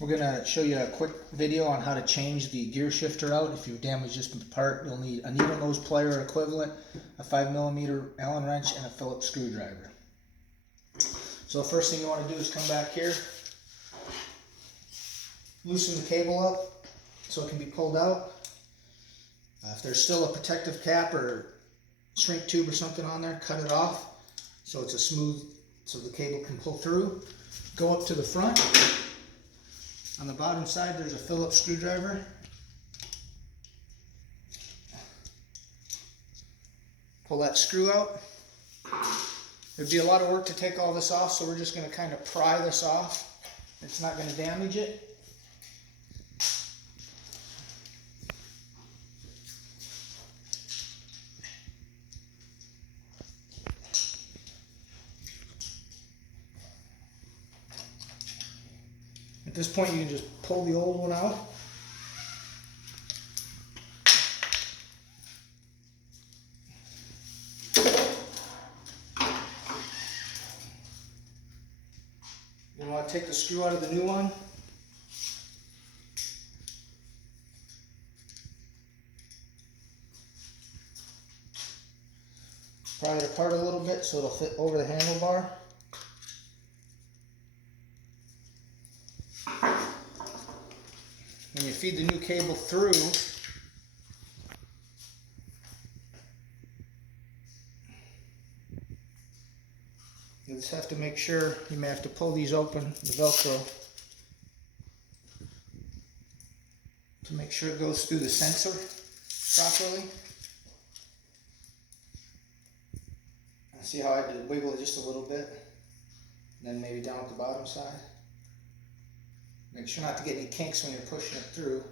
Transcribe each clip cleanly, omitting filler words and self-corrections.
We're gonna show you a quick video on how to change the gear shifter out. If you damage this part, you'll need a needle nose plier equivalent, a 5mm Allen wrench, and a Phillips screwdriver. So the first thing you want to do is come back here, loosen the cable up so it can be pulled out. If there's still a protective cap or shrink tube or something on there, cut it off so it's a smooth, so the cable can pull through. Go up to the front. On the bottom side there's a Phillips screwdriver. Pull that screw out. It'd be a lot of work to take all this off, so we're just going to kind of pry this off. It's not going to damage it. At this point you can just pull the old one out. You want to take the screw out of the new one. Pry it apart a little bit so it'll fit over the handlebar. When you feed the new cable through, you just have to make sure, you may have to pull these open, the Velcro, to make sure it goes through the sensor properly. See how I did wiggle it just a little bit, and then maybe down at the bottom side. Make sure not to get any kinks when you're pushing it through.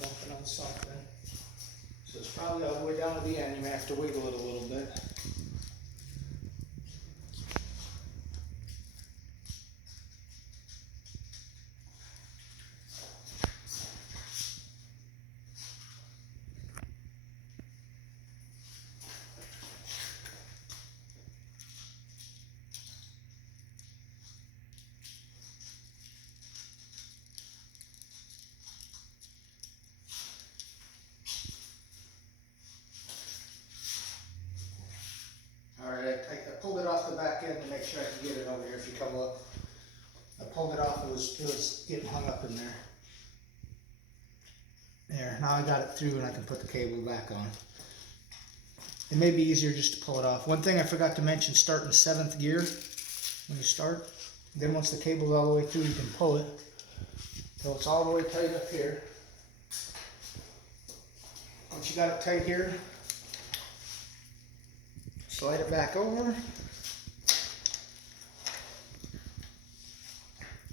Bumping on something. So it's probably all the way down to the end. You may have to wiggle it a little bit. I pulled it off the back end to make sure I can get it over here if you come up. I pulled it off, it was getting hung up in there. There, now I got it through and I can put the cable back on. It may be easier just to pull it off. One thing I forgot to mention, start in 7th gear when you start. Then once the cable's all the way through, you can pull it till it's all the way tight up here. Once you got it tight here, slide it back over.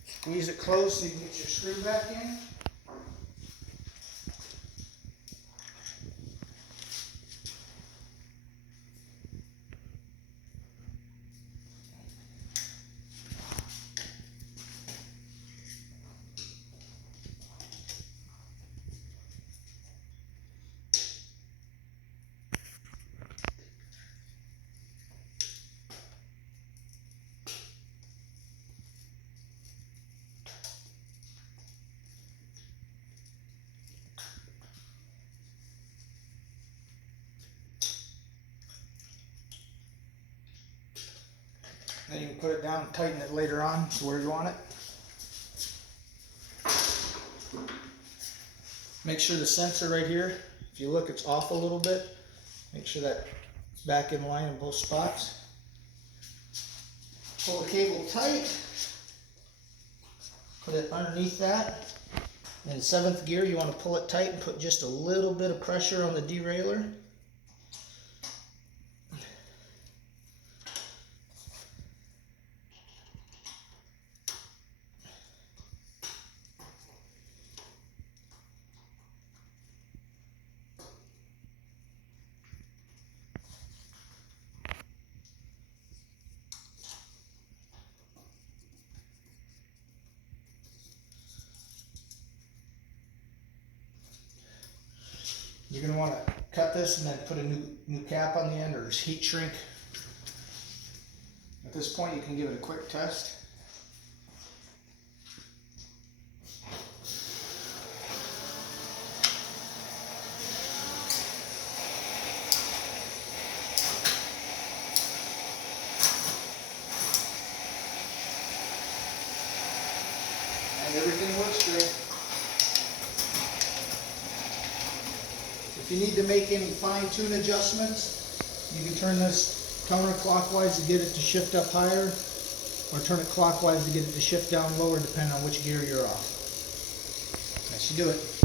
Squeeze it closed so you can get your screw back in. Then you can put it down and tighten it later on to where you want it. Make sure the sensor right here, if you look, it's off a little bit. Make sure that it's back in line in both spots. Pull the cable tight. Put it underneath that. In 7th gear, you want to pull it tight and put just a little bit of pressure on the derailleur. You're going to want to cut this and then put a new cap on the end, or heat shrink. At this point you can give it a quick test. And everything works great. If you need to make any fine-tune adjustments, you can turn this counterclockwise to get it to shift up higher, or turn it clockwise to get it to shift down lower, depending on which gear you're off. That should do it.